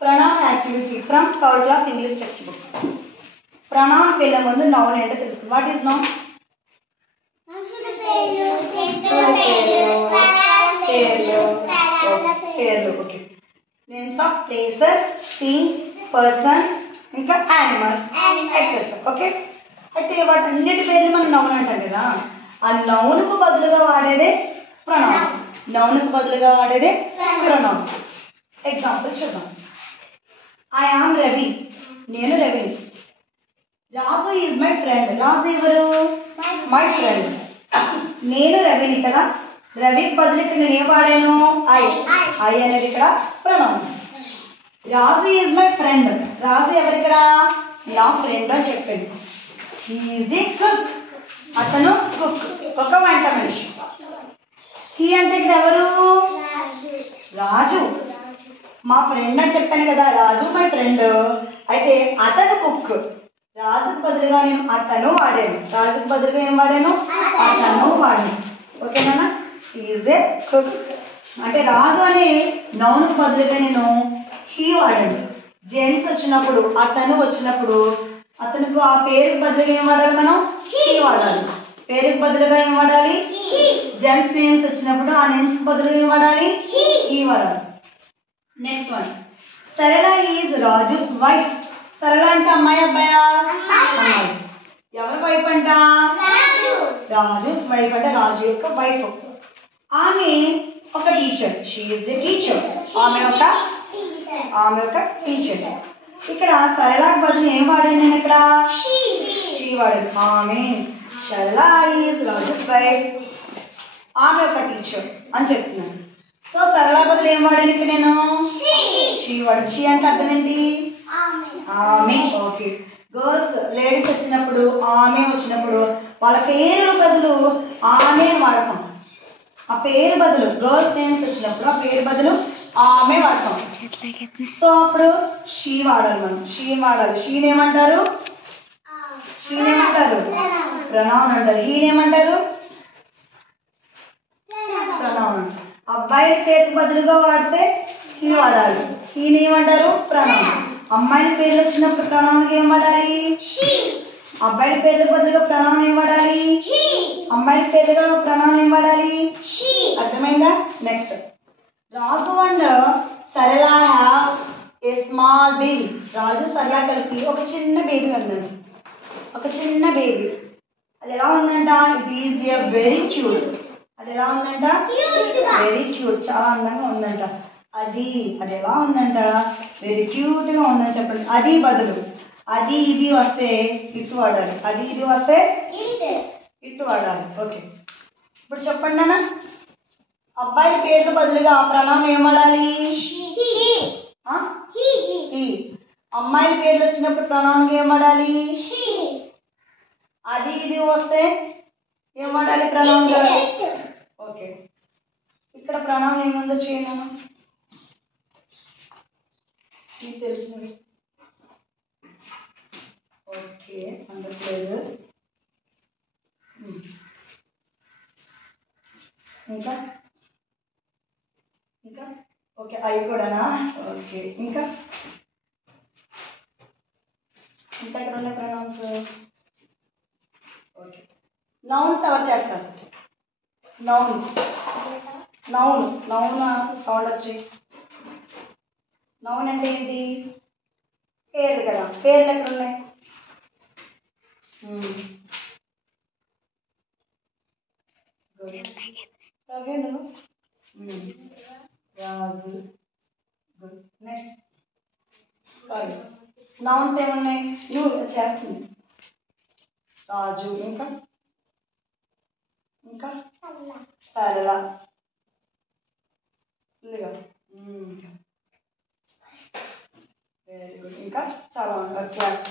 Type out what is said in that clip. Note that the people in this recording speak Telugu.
pronoun activity from third class English textbook. Pronoun పేర్ల ముందు noun ఏంటో తెలుస్తుంది. What is noun? పేర్లు. Okay. Names of places, things, persons, ఇంకా animals, etc. Okay. అయితే వాటన్నిటి పేర్లు మనం noun అంటాం కదా. ఆ నౌన్కు బదులుగా వాడేదే pronoun. నౌన్కు బదులుగా వాడేదే pronoun. ఎగ్జాంపుల్ చూద్దాం. I am Ravi. నేను రవిని. రాజు ఈజ్ మై ఫ్రెండ్. రాజు ఎవరు? My friend. నేను రవిని కదా. రవికి బదులు ఇక్కడ నేను ఏం వాడాను? ఐ అనేది ఇక్కడ pronoun. Raju is my friend. Raju ఎవరు ఇక్కడ? నా ఫ్రెండ్ అని చెప్పాడు. Is a cook. అతను కుక్, ఒక వంట మనిషి. హీ అంటే ఇక్కడ ఎవరు? రాజు. మా ఫ్రెండ్ అని చెప్పాను కదా, రాజు మై ఫ్రెండ్. అయితే అతను కుక్. రాజుకు బదులుగా నేను అతను వాడాను. రాజుకు బదులుగా ఏం వాడాను? అతను వాడాను. ఓకేనా? ఈజ్ ఏ కుక్ అంటే రాజు అనే నౌన్కు బదులుగా నేను హీ వాడాను. జెంట్స్ వచ్చినప్పుడు, అతను వచ్చినప్పుడు అతనుకు ఆ పేరుకు బదులుగా ఏం వాడాలి? మనం హీ వాడాలి. పేరుకు బదులుగా ఏం వాడాలి? జెంట్స్ నేమ్స్ వచ్చినప్పుడు ఆ నేమ్స్ బదులుగా ఏం వాడాలి? హీ వాడాలి. నెక్స్ట్ వన్, సరళ ఈజ్ రాజుస్ వైఫ్. సరళ అంటే అమ్మాయి అబ్బాయా? అమ్మాయి. ఎవరి వైఫ్ అంట? రాజుస్ వైఫ్ అంటే రాజు యొక్క వైఫ్. ఆమె ఒక teacher. She is a teacher. ఆమె ఒక టీచర్. ఇక్కడ సరళకు బదులు ఏం వాడాను నేను? ఇక్కడ షీ వాడాను. ఆమె. సరళ ఈజ్ రాజుస్ వైఫ్. ఆమె ఒక టీచర్ అని చెప్తున్నాను. సో సరళ బదులు ఏం వాడాను ఇక్కడ నేను? షీ వాడాను. షీ అంటే అర్థం ఏంటి? ఆమె. ఓకే. గర్ల్స్, లేడీస్ వచ్చినప్పుడు, ఆమె వచ్చినప్పుడు వాళ్ళ పేరు బదులు ఆమె వాడతాం. ఆ పేరు బదులు గర్ల్స్ నేమ్స్ వచ్చినప్పుడు ఆ పేరు బదులు ఆమె వాడతాం. సో అప్పుడు షీ వాడాలి మనం. షీ వాడాలి. షీని ఏమంటారు? ప్రొనౌన్ అంటారు. హీని ఏమంటారు? ప్రొనౌన్ అంటారు. అబ్బాయి పేరు బదులుగా వాడితే హీ వాడాలి. హీని ఏమంటారు? ప్రొనౌన్. అమ్మాయిల పేర్లు వచ్చినప్పుడు ప్రొనౌన్కి ఏం వాడాలి? అబ్బాయిల పేర్ల బదులుగా ప్రొనౌన్ ఏం వాడాలి? అమ్మాయిల పేర్లుగా ప్రొనౌన్ ఏం వాడాలి? అర్థమైందా? నెక్స్ట్, రాజు అండ్ సరళ హ్యావ్ ఏ స్మాల్ బేబీ. రాజు సరళ కలిపి ఒక చిన్న బేబీ ఉందండి. ఒక చిన్న బేబీ. అది ఎలా ఉందంట? It is a very cute. అది ఎలా ఉందంట? Very cute. చాలా అందంగా ఉందంట. అది ఎలా ఉందంట? వెరీ క్యూట్గా ఉందని చెప్పండి. అది బదులు అది ఇది వస్తే ఇటు వాడాలి. అది ఇది వస్తే ఇటు వాడాలి. ఓకే. ఇప్పుడు చెప్పండి అన్న, అబ్బాయి పేర్లు బదులుగా ఆ ప్రొనౌన్ ఏం వాడాలి? అమ్మాయిల పేర్లు వచ్చినప్పుడు ప్రొనౌన్కి ఏం వాడాలి? అది ఇది వస్తే ఏం వాడాలి? ప్రొనౌన్. ఓకే. ఇక్కడ ప్రొనౌన్ ఏముందో చేయను మీకు తెలిసింది. ఓకే. అందట్లేదు. ఇంకా ఓకే. అవి కూడానా? ఓకే. ఇంకా ఎక్కడ ఉన్నాయి ప్రొనౌన్స్? ఓకే. నౌన్స్ ఎవరు చేస్తారు? నౌన్ సౌండ్ వచ్చి. నౌన్ అంటే ఏంటి? పేర్లు కదా. పేర్లు ఎక్కడ ఉన్నాయి? రాజు. నెక్స్ట్ నౌన్స్ ఏమున్నాయి? నువ్వు చేస్తుంది. రాజు. ఇంకా సరళ. Very good. ఇంకా చాలా క్లాస్.